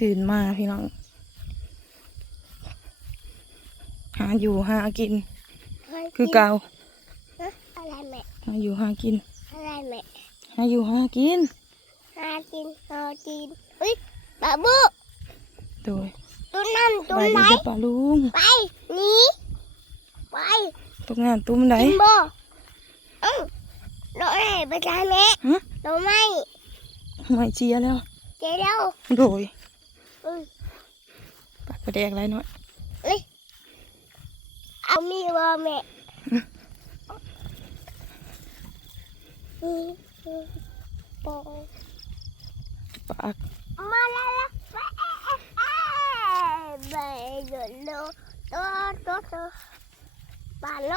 ตื่นมาพี่น้อง หาอยู่หากิน คือเก่าฮะอะไรแม่หาอยู่หากิน อะไรแม่หาอยู่หากิน หากินหากินเฮ้ยบาบูโดยตัวนั่นสตัวบายไหนดีเด้อป้าลุงไปหนีไปตกงานตุ้มไหนกินบ่เอ้าโดนไหนไปทางแม่ฮะโดนไม่ไม่เชียร์แล้วเจ๊เร็วโดยอืม ปากประแดกไรหน่อยเอามีบ่แม่อืมอืมปองปากมาแล้วล่ะไปไปเดินโลโตโตโตปาโล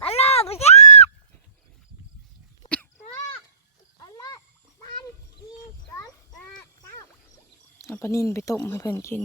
ปาโลไปจ้าปาโลตันทีสองสามเก้า เอาปลานินไปต้มให้เพิ่อนกิน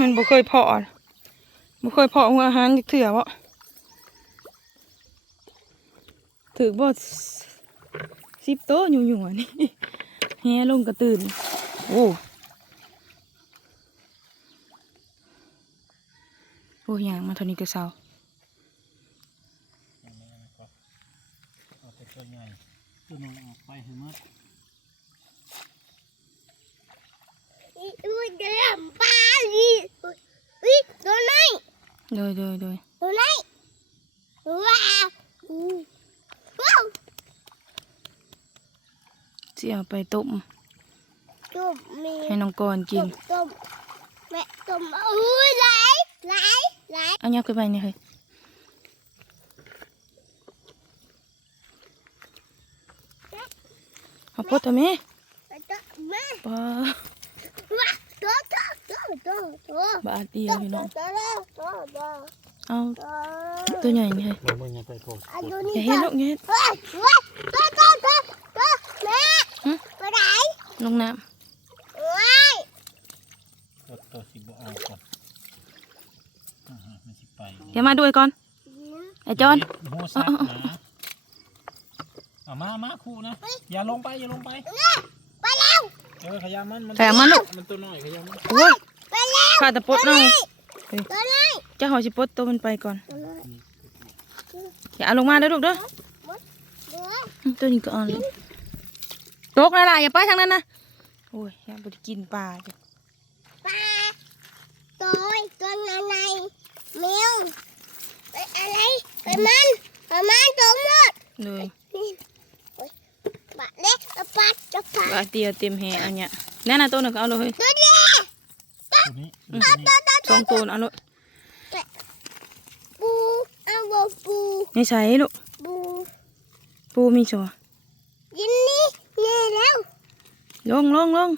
มันบ่เคยเพาะบ่เคยเพาะหัวอาหารเถื่อบ่ถือบ่สิบโตะอยู่ๆนี่แฮลงกระตื่น โอ้โอ้ยางมาเท่านี้ก็เศร้า อันนี้นะครับเอาแต่ตัวใหญ่ ตัวน้อยออกไปให้หมดอุ้ยเดิมปลาดิอุ้ยตัวไหนโดยโดยโดยตัวไหนว้าวอู้ว้าวสิเอาไปต้มจุ่มมีให้น้องกอนกินจุ่มแม่จุ่มอุ้ยไหลไหลไหลเอายับขึ้นไปนี่เฮ้ย ว บาทเดียวพี่น้อง ตัวตัวตัว เอา ตัว ตัวใหญ่นี่เฮ้ย มันมันยังไปโกง อัน กด นี้ อย่าเห็นลูกอย่าเห็น เฮ้ยเฮ้ยตัวตัวตัวตัวแม่ หึ ไปไหน ลงน้ ว้าย กดตัวสิบเอาก่อนอ่าฮะมันสิไป ำเดี๋ยวมาด้วยก่อน ไอ้จอน หัวซักนะเอามามาคู่นะ อย่าลงไปอย่าลงไป ไปแล้วเออขยามันมันแต่มันลูก มันตัวน้อยขยามันโอ้ยไปแล้วข้าแต่ปลดน้องตัวไหนเจ้าหอยสิปลดตัวมันไปก่อนตัวไหนอย่าเอาลงมาเด้อลูกเด้อตัวอืมตัวนี้ก็อ่อนเลยตกแล้วล่ะอย่าไปทางนั้นนะ โอ้ยอย่าไปกินปลาจ้ะปลาตัวตัวไหนไหนแมวไปอะไรไปมันไปมันตัวหมดเลยนี่โอ๊ย ปลาเล็กปลาปลาจะปลาบาทเดียวเต็มแหอันเนี้ยแน่น่ะตัวหนึงก็เอาเลยตัวเดียวตัวนี้ตัวนี้สองตัวน่ะเอาเลยปูเอาบอปูนี่ใส่ลูกปูปูมีชัวยินนี่นี่แล้วลงลงลง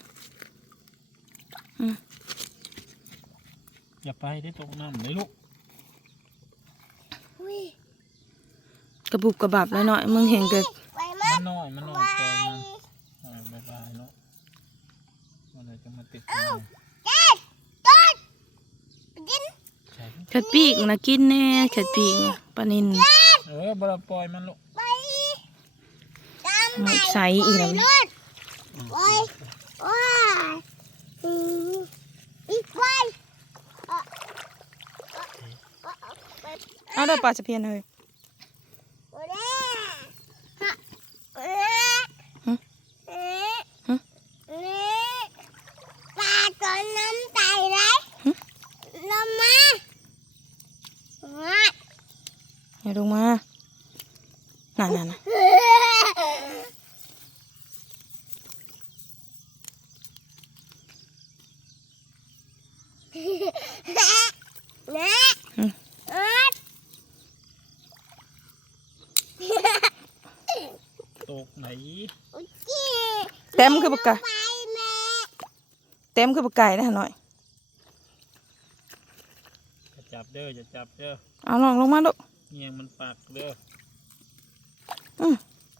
อย่าไปได้ตกน้ำเลยลูกอุ้ยกระบุบกระบับแล้วหน่อยมึงเห็นเกิดไป มัมันนน้อยมันน้อยปล่อยมันอ่าบายบายเนาะมันเลยจะมาติดน้ำเจ็ดต้นยินใช่เข็ดปีกนะกินแน่เข็ดปีกน่ะปลานินเออบลาปล่อยมันลูกไปตามไปไม่ใส่อีกแล้วรถไปว้ายอืมอีกไปอะอะอะอะไปเอาเด้อปลาสะเพียนเลย ไปแล้วฮะเอ๊ะ หึ เอ๊ะ หึ เอ๊ะปลาตัวน้ำไตไร หึ ลงมาว้าย อย่าลงมาน่ะน่ะน่ะ นะ อืม อัด ตกไหนอุ๊ยจี้เต็มคือปากกาไปแม่เต็มคือปากไก่นะหน่อยจะจับเด้อจะจับเด้อเอาลองลงมาลูกเงียงมันปากเด้อ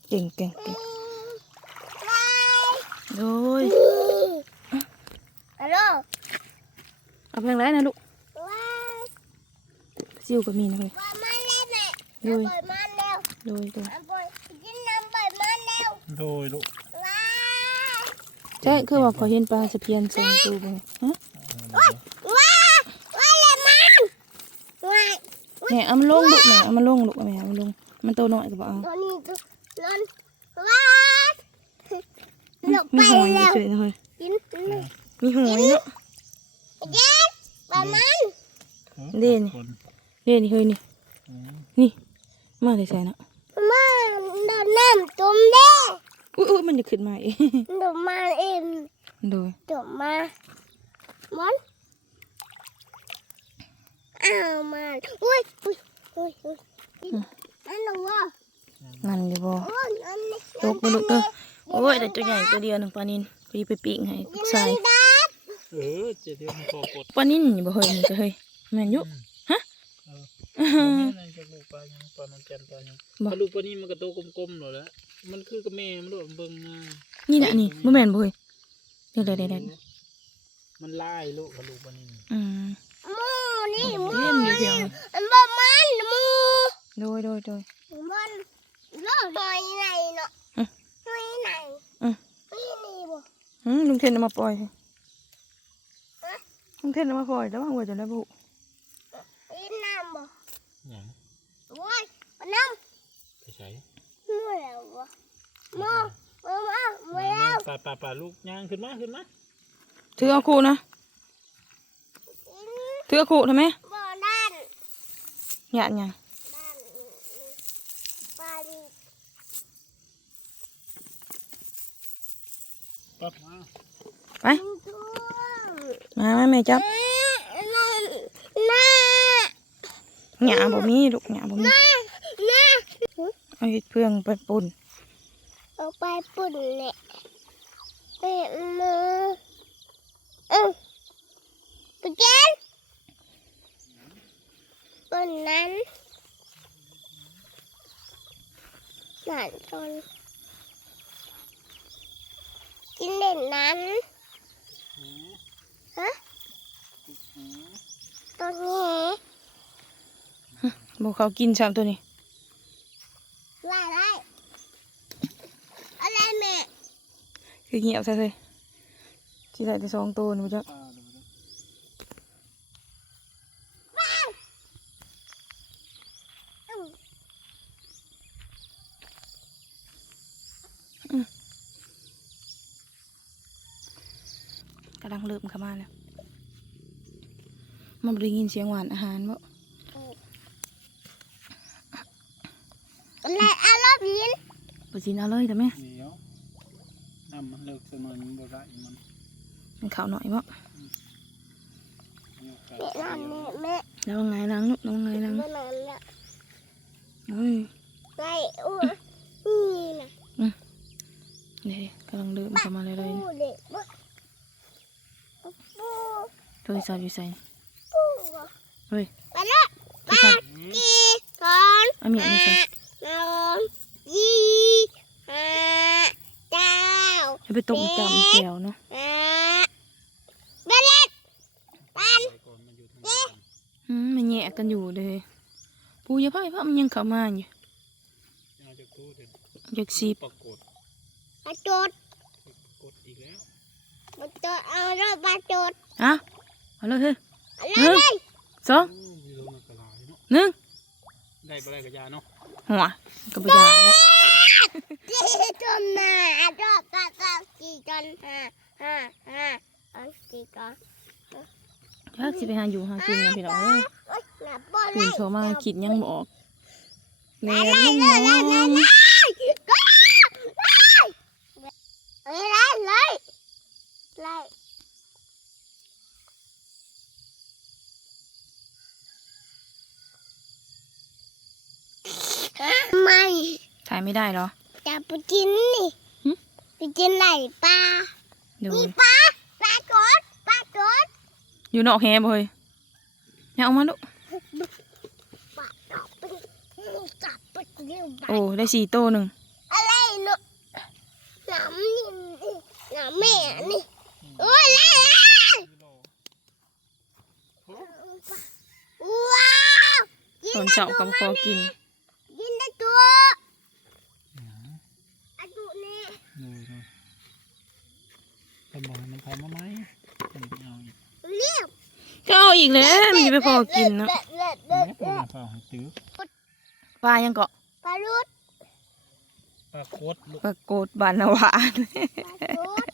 เก่งเก่งเก่ง ไป โดย ฮัลโหลเอาเพลงไรนะลูกว้าวซิวก็มีนะเฮ้ยปล่อยมันแล้วแม่โดยปล่อยมันแล้วโดยโดยปล่อยกินน้ำปล่อยมันแล้วโดยลูกว้าใช่คือว่าขอเห็นปลาสะเพียนสองตัวบ่ฮะว้าว้าเลยมันว้าแม่เอามาลงลูกแม่เอามาลงลูกแม่เอามาลงมันโตหน่อยก็บ่เอาตัวนี้ตัวนอนว้าหลบมีไปหอยแล้วเฉยๆนะเฮ้ยกินมีหอยเนาะเย็ดปล่อย มันเล่นคนเล่นนี่เฮ้ยนี่อืมนี่ มาได้ใส่เนาะมันโดนน้ำจุ่มเด้อุ้ยอุ้ยมันจะขึ้นมาเองโดนมาเองโดยโดนมามันอ้าวมันอุ้ยอุ้ยอุ้ยอุ้ยนั่นหนูอะนั่นดิบ่โอ้ยนั่นนี่ตกมาลูกเด้อโอ้ยแต่ตัวใหญ่ตัวเดียวหนึงปลานินพอดีไปปีกให้ลูกชายดับ เออเจ็ดเดือนพอกดปลานินนี่บ่เฮ้ยนี่ก็เฮ้ยแม่นอยู่เออบ่แม่นอะไรจากลูกปลายังปลามันแกนปลายังบ่ ปลาลูกปลานี่มันก็โตกลมๆหน่อยแล้วมันคือกับแม่มันโดดเบิ่งมานี่น่ะนี่บ่แม่นบ่เฮ้ยเดี๋ยวๆๆมันไล่ลูกปลาลูกปลานี่ๆอืมหมูนี่หมูเล่นอยู่เดียวมันบ่มันหมูโดยโดยโดย มันโลดหน่อยไหนเนาะอืมหน่อยไหนอืม นี่นี่บ่อืมลุงเทนเอามาปล่อยลุ งเทนเอามาปล่อยแล้วว่าจะได้บุกินน้ำบ่หยังโอ้ยมาน้ไปใช้ำเมื่อแล้วบ่มามามามาแล้วปลาปลาปลาลูกย่างขึ้นมาขึ้นมาถือเอาคู่นะกินถือเอาคู่ทำไมบ่ด้านหยาดหยังด้านนี่ปลาดีปั๊บมา ไป มาแม่จับหยาบ่มีลูกหยาบ่มีเอาเฮ็ดเพื่องไปปุ่นเอาไปปุ่นเนี่ยเอ็มือเออไปเกนปุ่นนั้นหลานตนกินเด่นนั้น ฮะตอนนี้บ่เขากินซ้ำตัวนี้ว่าอะไรอะไรแม่คือเหี่ยวซะเลยสิได้แต่สองตัวหนูจัก ปลาดูดิ อืม กำลังเริ่มเข้ามาแล้วมันบ่ ได้ยินเสียงหวานอาหารบ่อะไรอารมณ์ยินบ่สินเอาเลยแต่แม่เดี๋ยวน้ำมันเลิกเสมอมันบ่ได้มันมันข้าวหน่อยบ่เนี่ยกัดแม่นั่นแม่แม่แล้วว่าไงนางลูกแล้วว่าไงนางแม่นั่นแหละเฮ้ยไงอ้วนนี่นะนี่กำลังเริ่มเข้ามาเลยเลยปูเด็กปูปูโทรศัพท์อยู่ใส่ปู เฮ้ยไปเลยโทรศัพท์กี่สองเอาเมียมาใส่สองยี่ห้าเก้าให้ไปต้มจำแก้วเนาะห้าเบลเล็ดตันไปก่อนมันอยู่ทางนั้นอืมมันแยกกันอยู่เลยปูอย่าพ่ายพ่อมันยังเข้ามาอยู่เอาจากตู้เด็ดอยากซีบปรากฏปลาจุดปรากฏอีกแล้วปลาจุดเอาเรื่องปลาจุดอะเอาเลยเฮ้ยอะไรเฮ้เลยย สองโอ้ยลงมากระลายเนาะหนึ่งได้บ่ได้กระยาเนาะหัวก็ไปด่าแล้วกี่จนหน้ารอบปลาปลากี่จนห้าห้าห้าเอากี่จนอยากสิไปหาอยู่หากินกันพี่น้องเอ้ยโอ๊ยหลับบ่ตื่นได้โทรมาคิดยังบออกแล้ไล่วไล่ลุงไล่น้องไล่ไล่ไล่ ไล่ไล่ไม่ถ่ายไม่ได้เหรอจะไปกินนี่หึไปกินไหนปลาดูมีปลาปลากดปลากดอยู่นอกแฮบ่เฮ้ยเนี่ยเอามาลูกปลาดอกไปจับไปเร็วไปโอ้ได้สี่โตวหนึ่งอะไรเนาะน้ำนี่น้ำแม่นี่โอ้ยไล่ไล่กิโลว้าวตอนเช้ากับพอกิน กินได้ตัวอันตุนี่ ดูดูเป็นบอกให้มันทำมาไหมมันไปเอาอีก เรียบ ก็เอาอีกแล้วมันจะไปพอกินเนาะเล็ดเล็ดเนี่เล็ยดเป็นเล็ดเปล่าให้ตื้อปลายังเกาะปลาลุดปลาโคตรลูกปลาโกดบานนาวานปลาลุด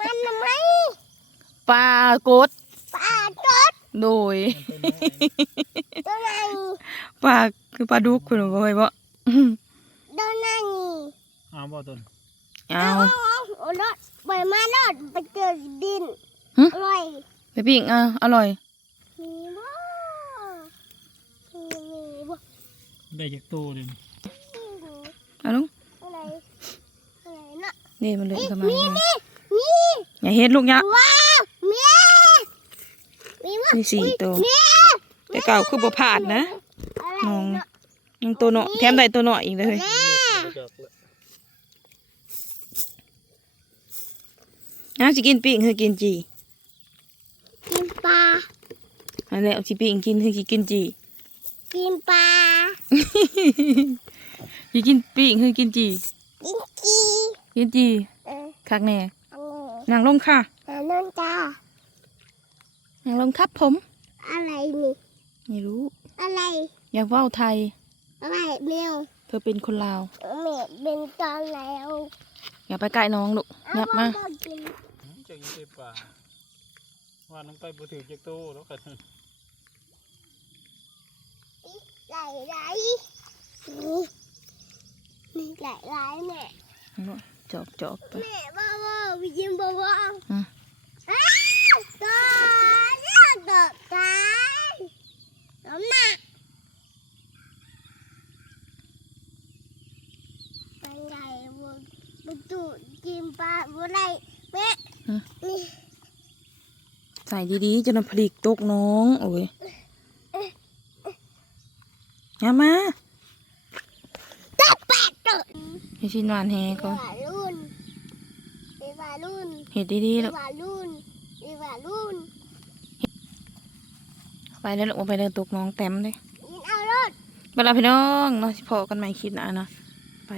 มันทำไมปลาโกดปลาจดโดยมันตัวน้อยนะตัวไหนปลาคือปลาดุกคุณบ่อยบ่ตัวไหนเอาบ่ต้นเอาโอ้รถไปมารถไปเจอดินหึอร่อย ไปปิ้งอะอร่อย มีบ่มีมีบ่ได้จากโตเลยมีบ่เอาลุงอะไรอะไรนะนี่มันเลยเข้ามามีเนี่ยมีมีอย่าเฮ็ดลูกยะว้าวมีมีบ่มีสี่ตัวมีแต่เก่าคือบ่พลาดนะอะไรน้องเนาะยังตัวเนาะแถมได้ตัวเนาะอีกเลยแม่จากเลยอ้าวสิกินปิ้งคือกินจี กินปลา อันนี้เอาสิปิ้งกินคือสิกินจีกินปลาสิกินปิ้งคือกินจีกินกีกินจีเออคักแน่อันนี้นั่งลงค่ะอันนั้นจ้านั่งลงครับผม อะไรนี่ไม่รู้ อะไร อยากเว้าไทย อะไรเมลเธอเป็นคนลาวเมลเป็นตอนแล้วอย่าไปใกล้น้องลูกยับมาเอกินจากอีเตป่าว่าน้องไปบ่ถือจากโตแล้วกัน ไหลไหลนี่นี่ไหลไหลแม่จอกจอกไปแม่บ้าบ้าวิจิมบ้าบ้าอืมอ้าวตัวเลือกดอกตายน้ำหนักไปไหนบุบุตุจิมปลาบุไรแม่นี่ใส่ดีๆจะนำผลิกตกน้องโอ้ยอ ย่ามาตัดแปดตัวให้ชินหวานแฮก่อนวารุ่นมีวารุ่นเห็ดดีมีๆลูกวารุ่นมีวารุ่นไปเลยลูกไปเลยตกน้องเต็มเลยยินเอารถเวลาพี่น้องเนาะสิพอกันใหม่คลิดหนะเนาะไป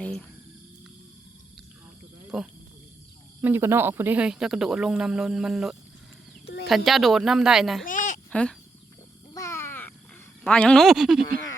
โอ้มันอยู่กับนอกพอดีเฮ้ยเจะกระโดดลงน้ำลนมันลดขันเจ้าโดดน้ำได้นะแม่ฮะบ้าปลาอย่างหนู้บ้า